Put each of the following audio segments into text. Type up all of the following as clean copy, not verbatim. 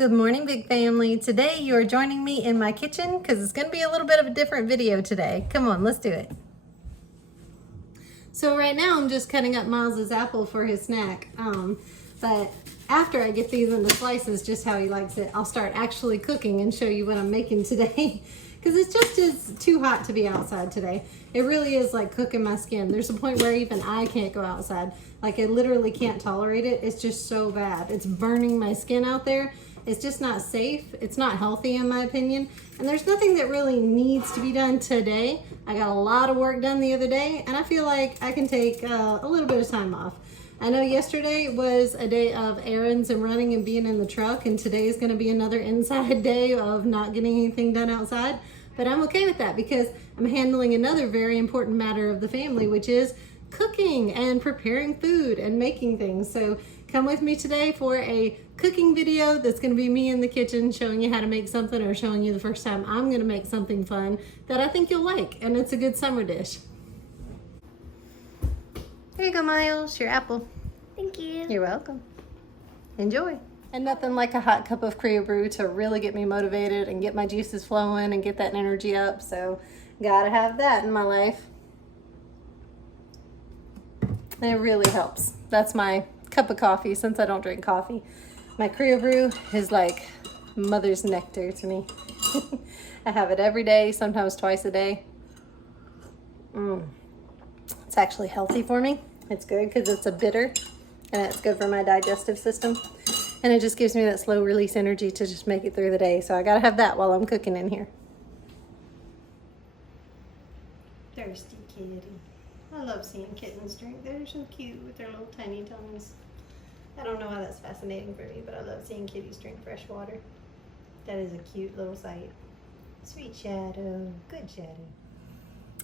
Good morning, big family. Today you are joining me in my kitchen because it's going to be a little bit of a different video today. Come on, let's do it. So right now I'm just cutting up Miles's apple for his snack. But after I get these into slices, just how he likes it, I'll start actually cooking and show you what I'm making today. Because it's just too hot to be outside today. It really is like cooking my skin. There's a point where even I can't go outside. Like I literally can't tolerate it. It's just so bad. It's burning my skin out there. It's just not safe. It's not healthy in my opinion. And there's nothing that really needs to be done today. I got a lot of work done the other day and I feel like I can take a little bit of time off. I know yesterday was a day of errands and running and being in the truck, and today is going to be another inside day of not getting anything done outside. But I'm okay with that because I'm handling another very important matter of the family, which is cooking and preparing food and making things. So come with me today for a cooking video that's going to be me in the kitchen showing you how to make something, or showing you the first time I'm going to make something fun that I think you'll like, and it's a good summer dish. Here you go, Miles, your apple. Thank you. You're welcome. Enjoy. And nothing like a hot cup of Creo Brew to really get me motivated and get my juices flowing and get that energy up. So gotta have that in my life. And it really helps. That's my cup of coffee since I don't drink coffee. My Creo Brew is like mother's nectar to me. I have it every day, sometimes twice a day. It's actually healthy for me. It's good because it's a bitter and it's good for my digestive system. And it just gives me that slow release energy to just make it through the day. So I gotta have that while I'm cooking in here. Thirsty kitty. I love seeing kittens drink. They're so cute with their little tiny tongues. I don't know why that's fascinating for me, but I love seeing kitties drink fresh water. That is a cute little sight. Sweet Shadow, good Shadow.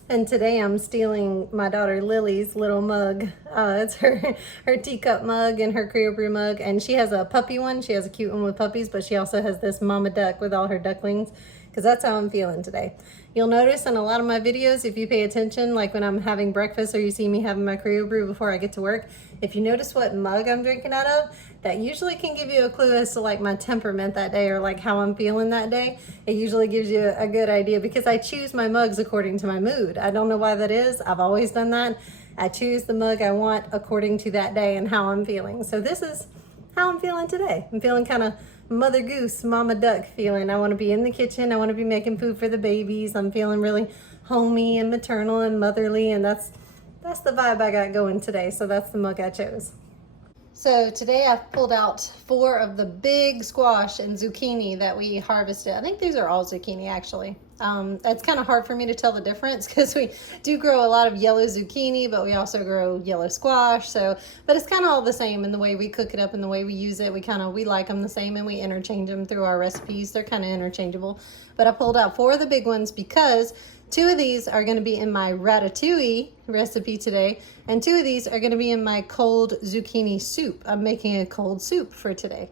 And today I'm stealing my daughter Lily's little mug. It's her teacup mug and her Creo Brew mug. And she has a puppy one. She has a cute one with puppies, but she also has this mama duck with all her ducklings, because that's how I'm feeling today. You'll notice in a lot of my videos, if you pay attention, like when I'm having breakfast or you see me having my Creo Brew before I get to work, if you notice what mug I'm drinking out of, that usually can give you a clue as to like my temperament that day, or like how I'm feeling that day. It usually gives you a good idea because I choose my mugs according to my mood. I don't know why that is. I've always done that. I choose the mug I want according to that day and how I'm feeling. So this is how I'm feeling today. I'm feeling kind of mother goose, mama duck feeling. I want to be in the kitchen. I want to be making food for the babies. I'm feeling really homey and maternal and motherly, and that's the vibe I got going today. So that's the mug I chose. So today I've pulled out 4 of the big squash and zucchini that we harvested. I think these are all zucchini actually. It's kind of hard for me to tell the difference because we do grow a lot of yellow zucchini, but we also grow yellow squash. But it's kind of all the same in the way we cook it up and the way we use it. We like them the same, and we interchange them through our recipes. They're kind of interchangeable. But I pulled out 4 of the big ones because 2 of these are going to be in my ratatouille recipe today, and 2 of these are going to be in my cold zucchini soup. I'm making a cold soup for today.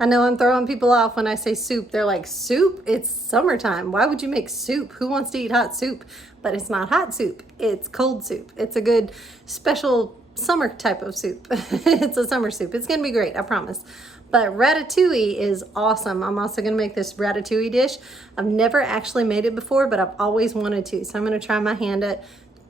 I know I'm throwing people off when I say soup. They're like, soup? It's summertime. Why would you make soup? Who wants to eat hot soup? But it's not hot soup. It's cold soup. It's a good special summer type of soup. It's a summer soup. It's going to be great, I promise. But ratatouille is awesome. I'm also going to make this ratatouille dish. I've never actually made it before, but I've always wanted to. So I'm going to try my hand at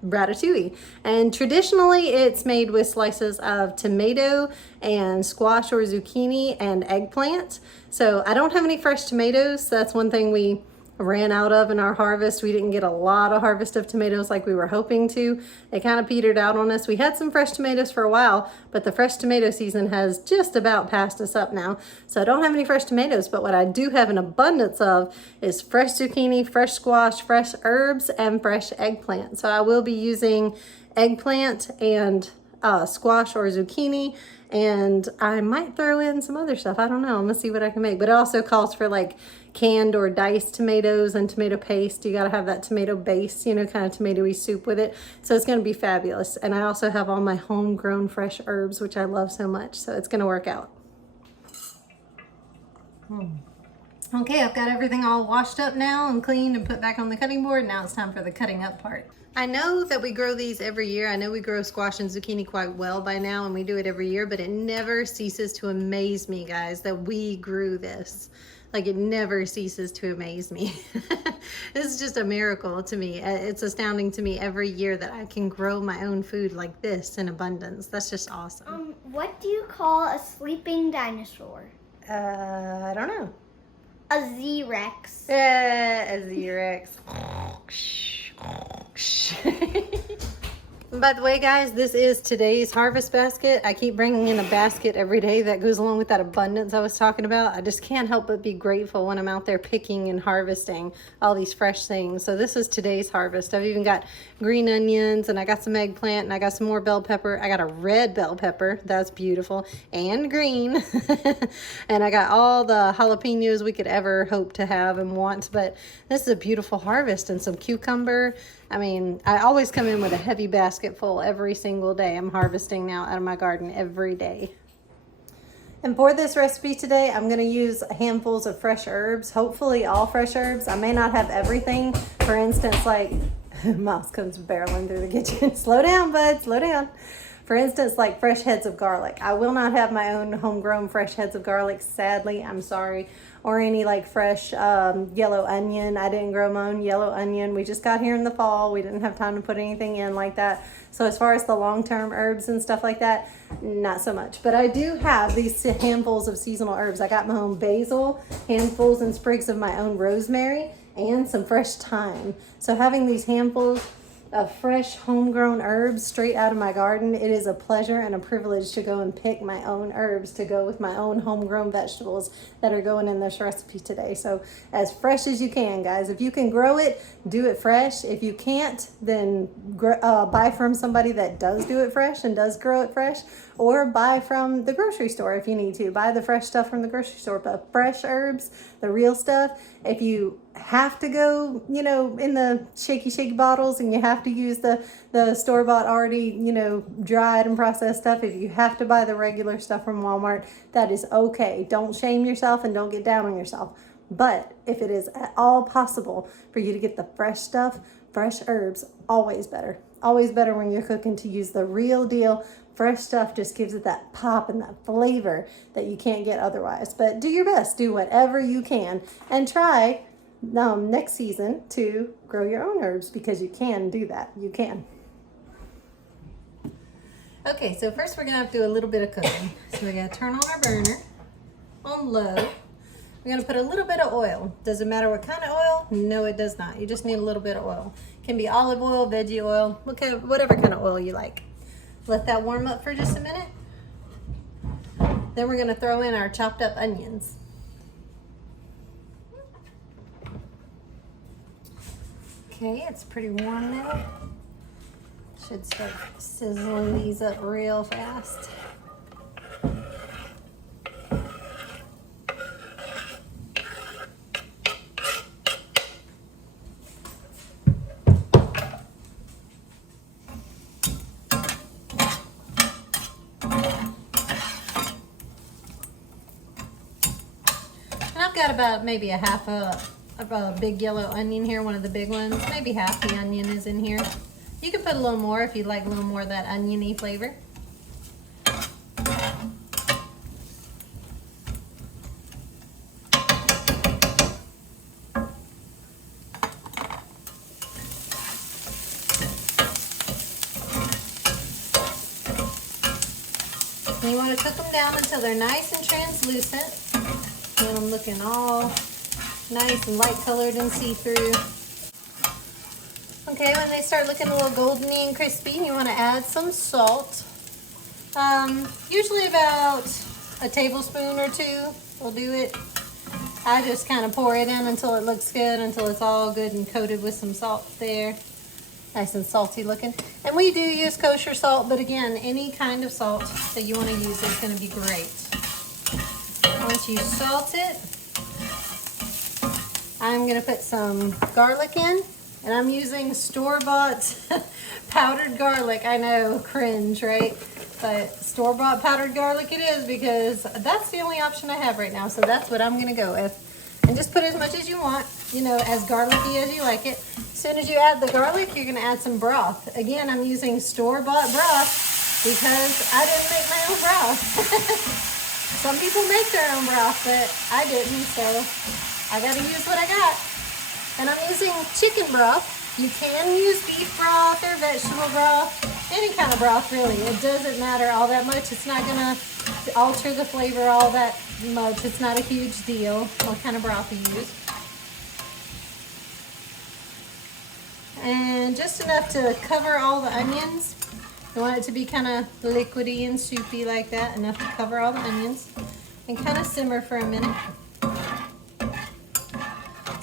ratatouille. And traditionally it's made with slices of tomato and squash or zucchini and eggplant. So I don't have any fresh tomatoes. So that's one thing we ran out of in our harvest. We didn't get a lot of harvest of tomatoes like we were hoping to. It kind of petered out on us. We had some fresh tomatoes for a while, but the fresh tomato season has just about passed us up now. So I don't have any fresh tomatoes, but what I do have an abundance of is fresh zucchini, fresh squash, fresh herbs, and fresh eggplant. So I will be using eggplant and squash or zucchini, and I might throw in some other stuff. I don't know. I'm gonna see what I can make. But it also calls for like canned or diced tomatoes and tomato paste. You gotta have that tomato base, you know, kind of tomatoey soup with it. So it's gonna be fabulous. And I also have all my homegrown fresh herbs, which I love so much. So it's gonna work out. Okay, I've got everything all washed up now and cleaned and put back on the cutting board. Now it's time for the cutting up part. I know that we grow these every year. I know we grow squash and zucchini quite well by now, and we do it every year, but it never ceases to amaze me, guys, that we grew this. Like, it never ceases to amaze me. This is just a miracle to me. It's astounding to me every year that I can grow my own food like this in abundance. That's just awesome. What do you call a sleeping dinosaur? I don't know. A Z-Rex. A Z-Rex. By the way, guys, this is today's harvest basket. I keep bringing in a basket every day that goes along with that abundance I was talking about. I just can't help but be grateful when I'm out there picking and harvesting all these fresh things. So this is today's harvest. I've even got green onions, and I got some eggplant, and I got some more bell pepper. I got a red bell pepper. That's beautiful. And green. And I got all the jalapenos we could ever hope to have and want. But this is a beautiful harvest, and some cucumber. I mean, I always come in with a heavy basket full every single day. I'm harvesting now out of my garden every day. And for this recipe today, I'm going to use handfuls of fresh herbs, hopefully all fresh herbs. I may not have everything. For instance, like, Mouse comes barreling through the kitchen. Slow down, bud, slow down. For instance, like fresh heads of garlic. I will not have my own homegrown fresh heads of garlic, sadly, I'm sorry. Or any like fresh yellow onion. I didn't grow my own yellow onion. We just got here in the fall. We didn't have time to put anything in like that. So as far as the long-term herbs and stuff like that, not so much. But I do have these handfuls of seasonal herbs. I got my own basil, handfuls and sprigs of my own rosemary, and some fresh thyme. So having these handfuls of fresh homegrown herbs straight out of my garden, it is a pleasure and a privilege to go and pick my own herbs to go with my own homegrown vegetables that are going in this recipe today. So as fresh as you can, guys. If you can grow it, do it fresh. If you can't, then buy from somebody that does do it fresh and does grow it fresh, or buy from the grocery store if you need to. Buy the fresh stuff from the grocery store, but fresh herbs, the real stuff. If you have to go, you know, in the shaky bottles and you have to use the store-bought already, you know, dried and processed stuff, if you have to buy the regular stuff from Walmart, that is okay. Don't shame yourself and don't get down on yourself. But if it is at all possible for you to get the fresh stuff, fresh herbs, always better. Always better when you're cooking to use the real deal. Fresh stuff just gives it that pop and that flavor that you can't get otherwise. But do your best. Do whatever you can. And try next season to grow your own herbs, because you can do that. You can. Okay, so first we're going to have to do a little bit of cooking. So we're going to turn on our burner on low. We're going to put a little bit of oil. Does it matter what kind of oil? No, it does not. You just need a little bit of oil. It can be olive oil, veggie oil, whatever kind of oil you like. Let that warm up for just a minute. Then we're going to throw in our chopped up onions. Okay, it's pretty warm now. Should start sizzling these up real fast. Got about maybe a half a big yellow onion here, one of the big ones. Maybe half the onion is in here. You can put a little more if you'd like a little more of that oniony flavor. And you want to cook them down until they're nice and translucent. And I'm looking all nice and light colored and see-through. Okay, when they start looking a little goldeny and crispy, you want to add some salt. Usually about a tablespoon or two will do it. I just kind of pour it in until it looks good, until it's all good and coated with some salt there. Nice and salty looking. And we do use kosher salt, but again, any kind of salt that you want to use is going to be great. Once you salt it, I'm going to put some garlic in, and I'm using store-bought powdered garlic. I know, cringe, right? But store-bought powdered garlic it is, because that's the only option I have right now, so that's what I'm going to go with. And just put as much as you want, you know, as garlicky as you like it. As soon as you add the garlic, you're gonna add some broth. Again, I'm using store-bought broth because I didn't make my own broth. Some people make their own broth, but I didn't, so I gotta use what I got. And I'm using chicken broth. You can use beef broth or vegetable broth, any kind of broth really. It doesn't matter all that much. It's not gonna alter the flavor all that much. It's not a huge deal what kind of broth you use. And just enough to cover all the onions. You want it to be kind of liquidy and soupy like that, enough to cover all the onions. And kind of simmer for a minute.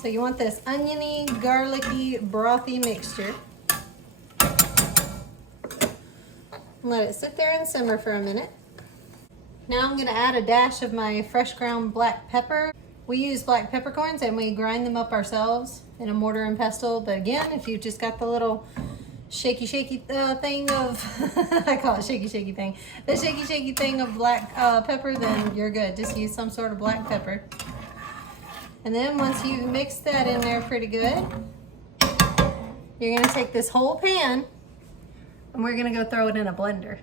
So you want this oniony, garlicky, brothy mixture. Let it sit there and simmer for a minute. Now I'm gonna add a dash of my fresh ground black pepper. We use black peppercorns and we grind them up ourselves in a mortar and pestle. But again, if you've just got the little shaky thing of, I call it shaky thing, the shaky thing of black pepper, then you're good. Just use some sort of black pepper. And then once you've mixed that in there pretty good, you're gonna take this whole pan and we're gonna go throw it in a blender.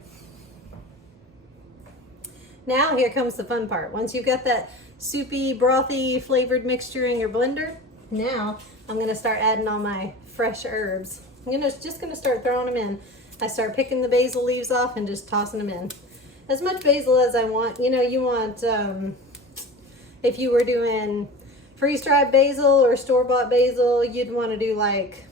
Now here comes the fun part. Once you've got that soupy, brothy, flavored mixture in your blender, now I'm gonna start adding all my fresh herbs. I'm just gonna start throwing them in. I start picking the basil leaves off and just tossing them in. As much basil as I want. You know, you want, if you were doing freeze-dried basil or store-bought basil, you'd want to do like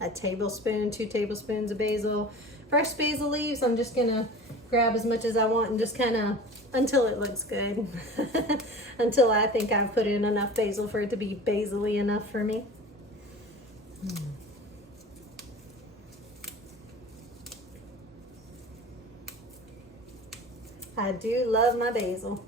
a tablespoon, 2 tablespoons of basil. Fresh basil leaves, I'm just gonna grab as much as I want and just kind of, until it looks good. Until I think I've put in enough basil for it to be basil-y enough for me. I do love my basil.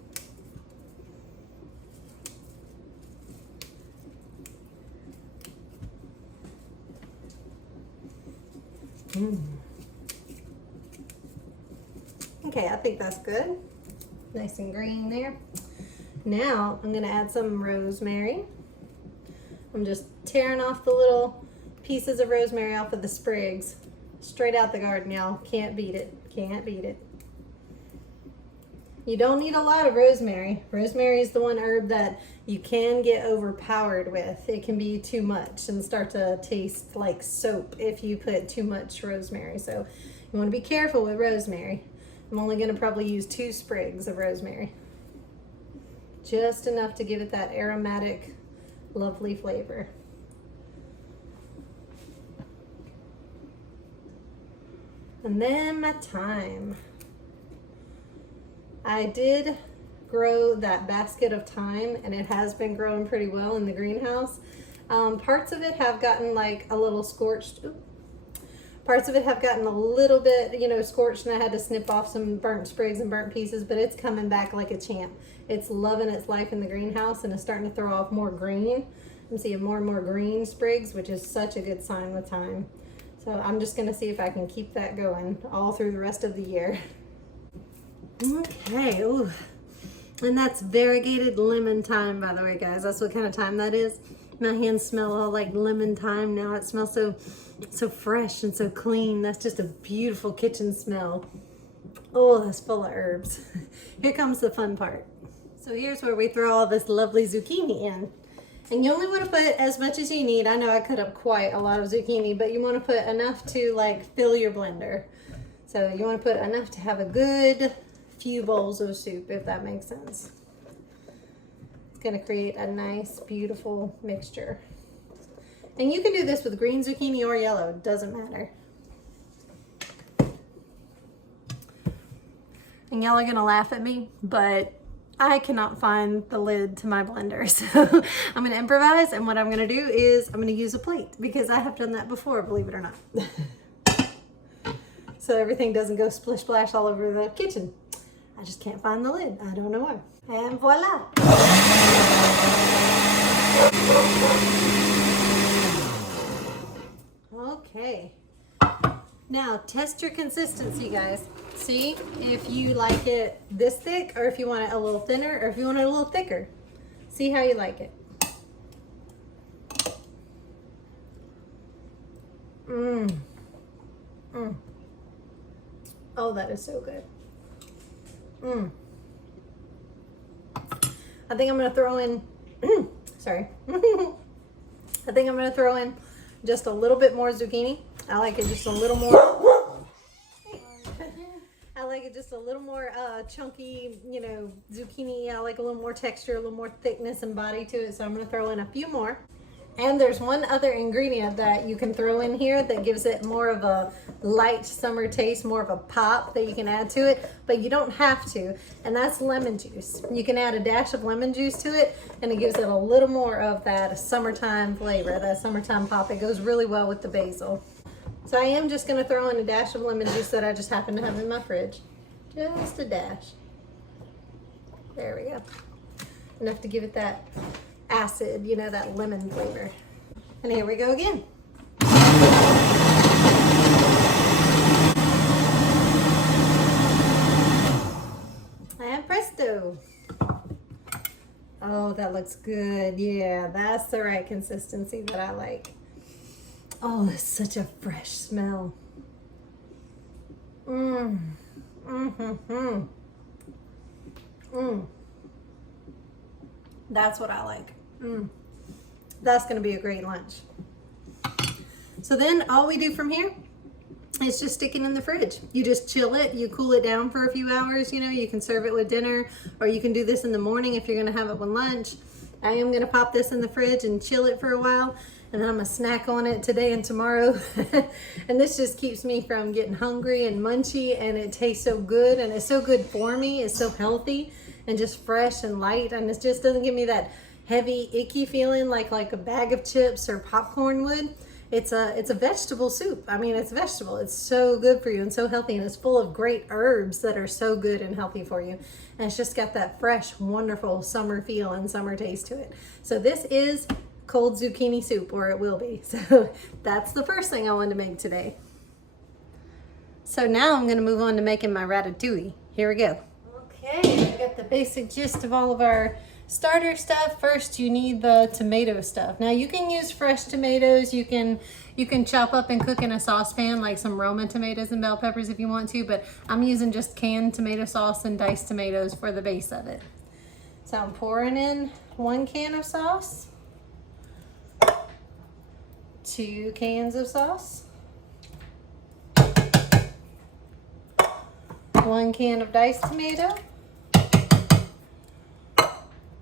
Okay, I think that's good. Nice and green there. Now I'm gonna add some rosemary. I'm just tearing off the little pieces of rosemary off of the sprigs. Straight out the garden, y'all. Can't beat it. Can't beat it. You don't need a lot of rosemary. Rosemary is the one herb that you can get overpowered with. It can be too much and start to taste like soap if you put too much rosemary. So you want to be careful with rosemary. I'm only going to probably use 2 sprigs of rosemary. Just enough to give it that aromatic, lovely flavor. And then my thyme. I did grow that basket of thyme and it has been growing pretty well in the greenhouse. Parts of it have gotten like a little scorched. Parts of it have gotten a little bit, you know, scorched, and I had to snip off some burnt sprigs and burnt pieces, but it's coming back like a champ. It's loving its life in the greenhouse and it's starting to throw off more green. I'm seeing more and more green sprigs, which is such a good sign with thyme. So I'm just gonna see if I can keep that going all through the rest of the year. Okay, ooh. And that's variegated lemon thyme, by the way, guys. That's what kind of thyme that is. My hands smell all like lemon thyme now. It smells so fresh and so clean. That's just a beautiful kitchen smell. Oh, that's full of herbs. Here comes the fun part. So here's where we throw all this lovely zucchini in. And you only want to put as much as you need. I know I cut up quite a lot of zucchini, but you want to put enough to like fill your blender. So you want to put enough to have a good few bowls of soup, if that makes sense. It's going to create a nice, beautiful mixture. And you can do this with green zucchini or yellow, it doesn't matter. And y'all are going to laugh at me, but I cannot find the lid to my blender. So I'm going to improvise, and what I'm going to do is I'm going to use a plate because I have done that before, believe it or not. So everything doesn't go splish splash all over the kitchen. I just can't find the lid. I don't know why. And voila. Okay. Now test your consistency, guys. See if you like it this thick, or if you want it a little thinner, or if you want it a little thicker. See how you like it. Mmm. Mmm. Oh, that is so good. Mmm. I think I'm going to throw in, sorry. I think I'm going to throw in just a little bit more zucchini. I like it just a little more. I like it just a little more chunky, you know, zucchini. I like a little more texture, a little more thickness and body to it. So I'm going to throw in a few more. And there's one other ingredient that you can throw in here that gives it more of a light summer taste, more of a pop that you can add to it, but you don't have to, and that's lemon juice. You can add a dash of lemon juice to it, and it gives it a little more of that summertime flavor, that summertime pop. It goes really well with the basil. So I am just gonna throw in a dash of lemon juice that I just happen to have in my fridge. Just a dash. There we go. Enough to give it that acid, you know, that lemon flavor. And here we go again. And presto. Oh, that looks good. Yeah, that's the right consistency that I like. Oh, it's such a fresh smell. Mmm. Mm-hmm. Mmm. That's what I like. That's gonna be a great lunch. So then all we do from here is just stick it in the fridge. You just chill it, you cool it down for a few hours. You know, you can serve it with dinner, or you can do this in the morning if you're gonna have it with lunch. I am gonna pop this in the fridge and chill it for a while, and then I'm gonna snack on it today and tomorrow. And this just keeps me from getting hungry and munchy, and it tastes so good, and it's so good for me. It's so healthy and just fresh and light, and it just doesn't give me that heavy, icky feeling like a bag of chips or popcorn would. It's a vegetable soup. I mean, it's vegetable. It's so good for you and so healthy, and it's full of great herbs that are so good and healthy for you. And it's just got that fresh, wonderful summer feel and summer taste to it. So this is cold zucchini soup, or it will be. So that's the first thing I wanted to make today. So now I'm gonna move on to making my ratatouille. Here we go. Okay, I got the basic gist of all of our starter stuff. First, you need the tomato stuff. Now you can use fresh tomatoes. You can chop up and cook in a saucepan like some Roma tomatoes and bell peppers if you want to, but I'm using just canned tomato sauce and diced tomatoes for the base of it. So I'm pouring in 1 can of sauce, 2 cans of sauce, 1 can of diced tomato,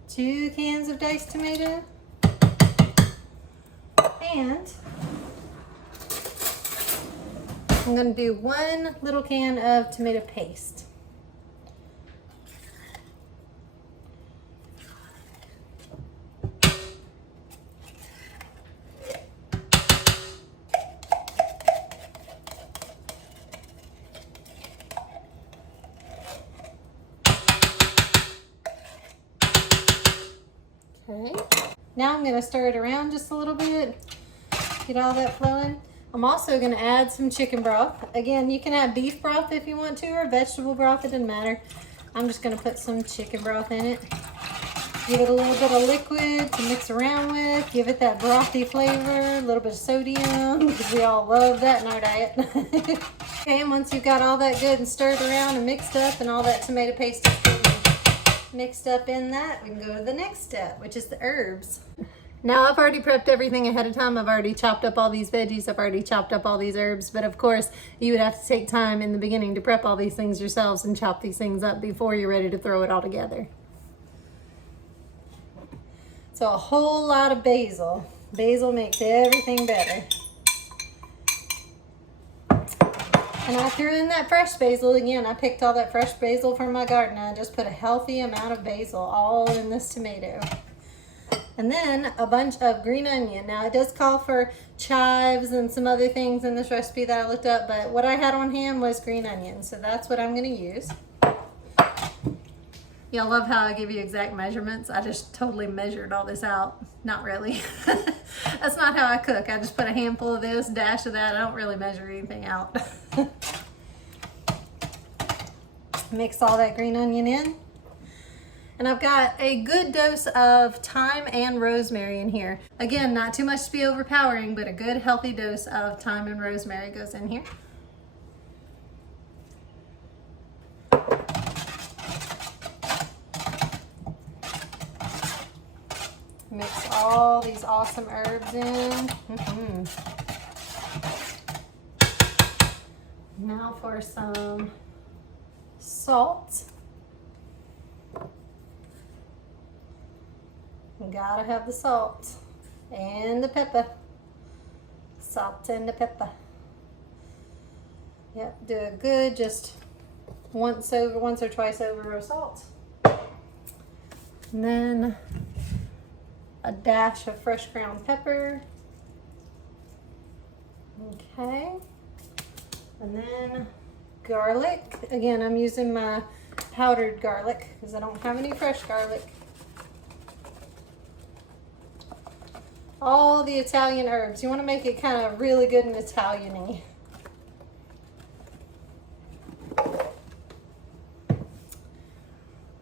2 cans of diced tomato, and I'm going to do 1 little can of tomato paste. Okay, now I'm going to stir it around just a little bit, get all that flowing. I'm also going to add some chicken broth. Again, you can add beef broth if you want to, or vegetable broth, it doesn't matter. I'm just going to put some chicken broth in it. Give it a little bit of liquid to mix around with, give it that brothy flavor, a little bit of sodium, because we all love that in our diet. Okay, and once you've got all that good and stirred around and mixed up, and all that tomato paste is good mixed up in that, we can go to the next step, which is the herbs. Now I've already prepped everything ahead of time. I've already chopped up all these veggies. I've already chopped up all these herbs, but of course you would have to take time in the beginning to prep all these things yourselves and chop these things up before you're ready to throw it all together. So a whole lot of basil. Basil makes everything better. And I threw in that fresh basil again. I picked all that fresh basil from my garden. I just put a healthy amount of basil all in this tomato. And then a bunch of green onion. Now it does call for chives and some other things in this recipe that I looked up, but what I had on hand was green onion. So that's what I'm gonna use. Y'all love how I give you exact measurements. I just totally measured all this out. Not really. That's not how I cook. I just put a handful of this, dash of that. I don't really measure anything out. Mix all that green onion in. And I've got a good dose of thyme and rosemary in here. Again, not too much to be overpowering, but a good healthy dose of thyme and rosemary goes in here. Mix all these awesome herbs in. Now for some salt. You gotta have the salt and the pepper. Salt and the pepper. Yep, do it good, just once or twice over of salt. And then a dash of fresh ground pepper. Okay. And then garlic. Again, I'm using my powdered garlic because I don't have any fresh garlic. All the Italian herbs. You want to make it kind of really good and Italian-y.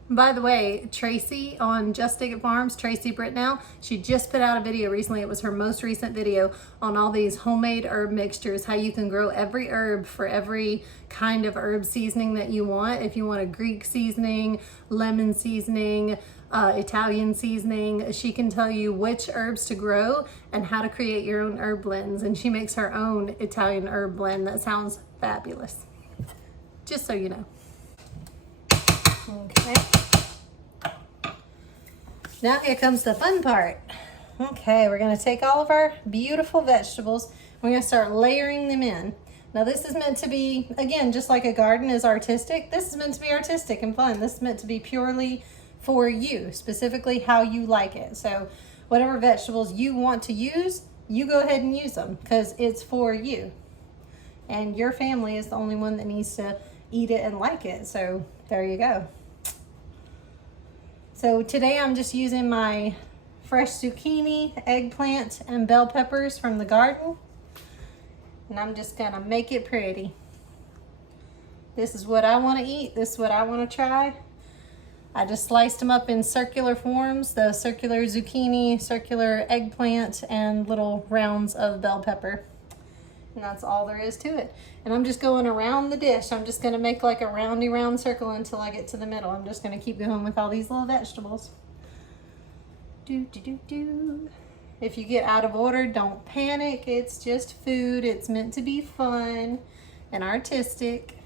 By the way, Tracy on Just Dig It Farms, Tracy Britnell, she just put out a video recently. It was her most recent video on all these homemade herb mixtures, how you can grow every herb for every kind of herb seasoning that you want. If you want a Greek seasoning, lemon seasoning, Italian seasoning, she can tell you which herbs to grow and how to create your own herb blends. And she makes her own Italian herb blend that sounds fabulous. Just so you know. Okay. Now here comes the fun part. Okay, we're gonna take all of our beautiful vegetables. We're gonna start layering them in. Now this is meant to be, again, just like a garden is artistic, this is meant to be artistic and fun. This is meant to be purely for you, specifically how you like it. So whatever vegetables you want to use, you go ahead and use them because it's for you. And your family is the only one that needs to eat it and like it. So there you go. So today I'm just using my fresh zucchini, eggplant, and bell peppers from the garden. And I'm just gonna make it pretty. This is what I wanna eat. This is what I wanna try. I just sliced them up in circular forms, the circular zucchini, circular eggplant, and little rounds of bell pepper. And that's all there is to it. And I'm just going around the dish. I'm just gonna make like a roundy round circle until I get to the middle. I'm just gonna keep going with all these little vegetables. If you get out of order, don't panic. It's just food. It's meant to be fun and artistic.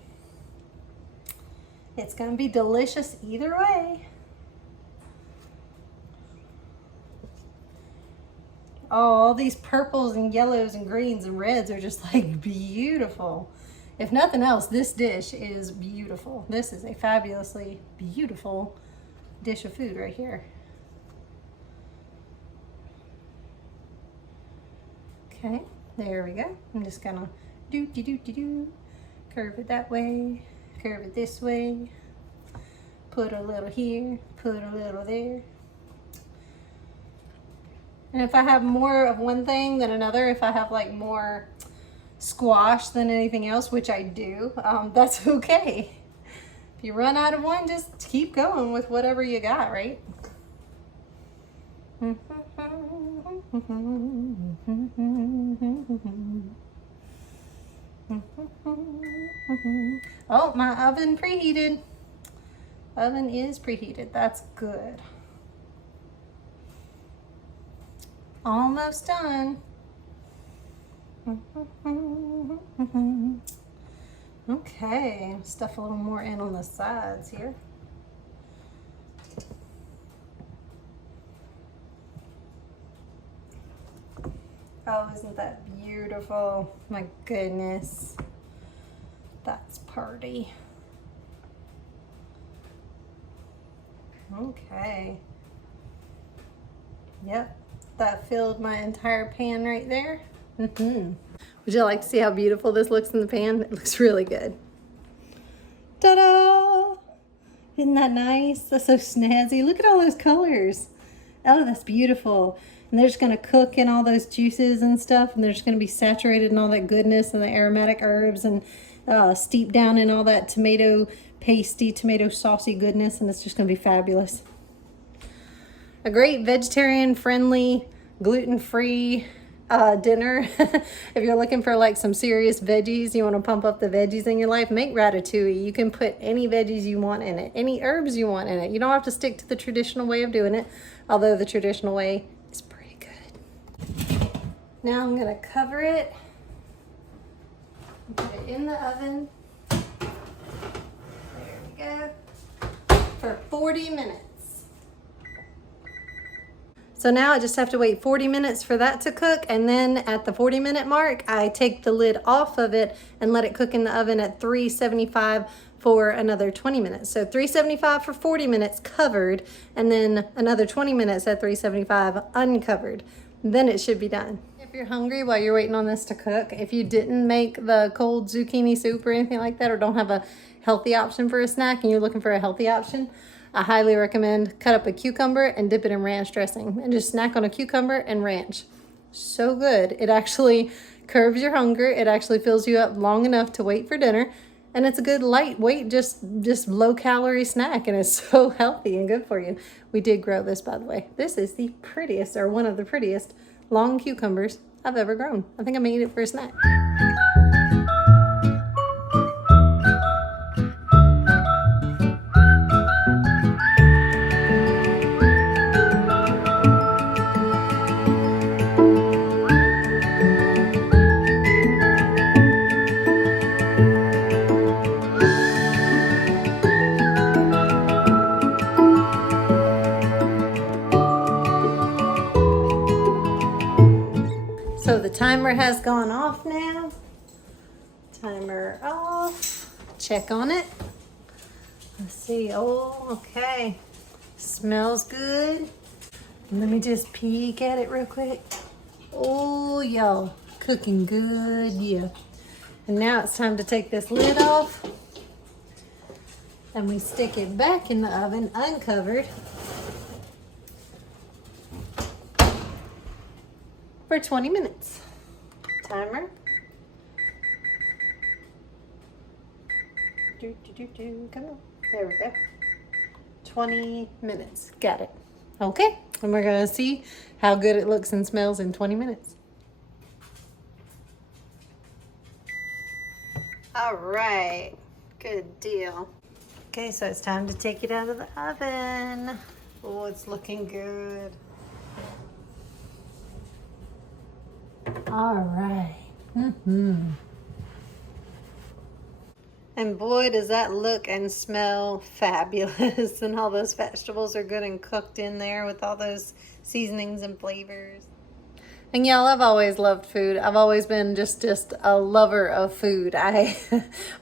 It's gonna be delicious either way. Oh, all these purples and yellows and greens and reds are just like beautiful. If nothing else, this dish is beautiful. This is a fabulously beautiful dish of food right here. Okay, there we go. I'm just gonna curve it that way, curve it this way, put a little here, put a little there. And if I have more of one thing than another, if I have like more squash than anything else, which I do, that's okay. If you run out of one, just keep going with whatever you got, right? Oh, my oven preheated. Oven is preheated. That's good. Almost done. Okay, stuff a little more in on the sides here. Oh, isn't that beautiful? My goodness. That's pretty. Okay. Yep. That filled my entire pan right there. Would you like to see how beautiful this looks in the pan? It looks really good. Ta-da! Isn't that nice? That's so snazzy. Look at all those colors. Oh, that's beautiful. And they're just gonna cook in all those juices and stuff, and they're just gonna be saturated in all that goodness and the aromatic herbs and steep down in all that tomato pasty, tomato saucy goodness, and it's just gonna be fabulous. A great vegetarian friendly, gluten-free dinner. If you're looking for like some serious veggies, you want to pump up the veggies in your life, make ratatouille. You can put any veggies you want in it, any herbs you want in it. You don't have to stick to the traditional way of doing it, although the traditional way is pretty good. Now I'm gonna cover it, put it in the oven. There we go. For 40 minutes. So now I just have to wait 40 minutes for that to cook, and then at the 40-minute mark, I take the lid off of it and let it cook in the oven at 375 for another 20 minutes. So 375 for 40 minutes covered, and then another 20 minutes at 375 uncovered. Then it should be done. If you're hungry while you're waiting on this to cook, if you didn't make the cold zucchini soup or anything like that, or don't have a healthy option for a snack and you're looking for a healthy option, I highly recommend cut up a cucumber and dip it in ranch dressing and just snack on a cucumber and ranch. So good. It actually curbs your hunger. It actually fills you up long enough to wait for dinner. And it's a good lightweight, just low calorie snack, and it's so healthy and good for you. We did grow this, by the way. This is the prettiest, or one of the prettiest, long cucumbers I've ever grown. I think I may eat it for a snack. So the timer has gone off now. Timer off. Check on it. Let's see. Oh, okay. Smells good. Let me just peek at it real quick. Oh, y'all. Cooking good, yeah. And now it's time to take this lid off. And we stick it back in the oven uncovered for 20 minutes. Timer. Come on. There we go. 20 minutes. Got it. Okay. And we're going to see how good it looks and smells in 20 minutes. All right. Good deal. Okay, so it's time to take it out of the oven. Oh, it's looking good. All right. And boy, does that look and smell fabulous. And all those vegetables are good and cooked in there with all those seasonings and flavors. And y'all, I've always loved food. I've always been just a lover of food.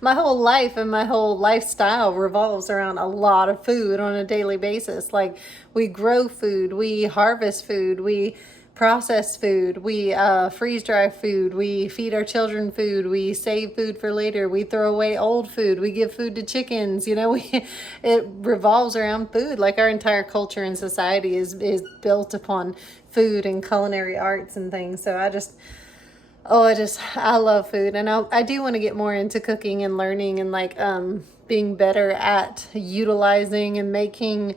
My whole life and my whole lifestyle revolves around a lot of food on a daily basis. Like, we grow food, we harvest food, we process food, we freeze dry food, we feed our children food, we save food for later, we throw away old food, we give food to chickens. You know, it revolves around food. Like, our entire culture and society is built upon food and culinary arts and things. So I love food, and I do want to get more into cooking and learning and like being better at utilizing and making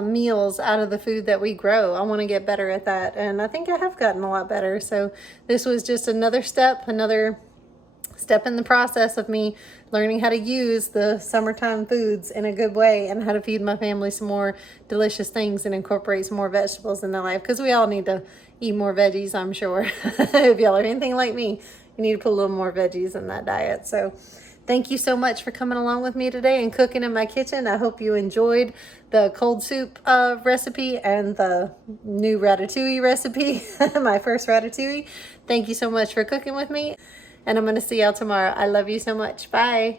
meals out of the food that we grow. I want to get better at that, and I think I have gotten a lot better. So this was just another step in the process of me learning how to use the summertime foods in a good way, and how to feed my family some more delicious things and incorporate some more vegetables in their life, because we all need to eat more veggies, I'm sure. If y'all are anything like me, you need to put a little more veggies in that diet. So thank you so much for coming along with me today and cooking in my kitchen. I hope you enjoyed the cold soup recipe and the new ratatouille recipe, my first ratatouille. Thank you so much for cooking with me, and I'm going to see y'all tomorrow. I love you so much. Bye.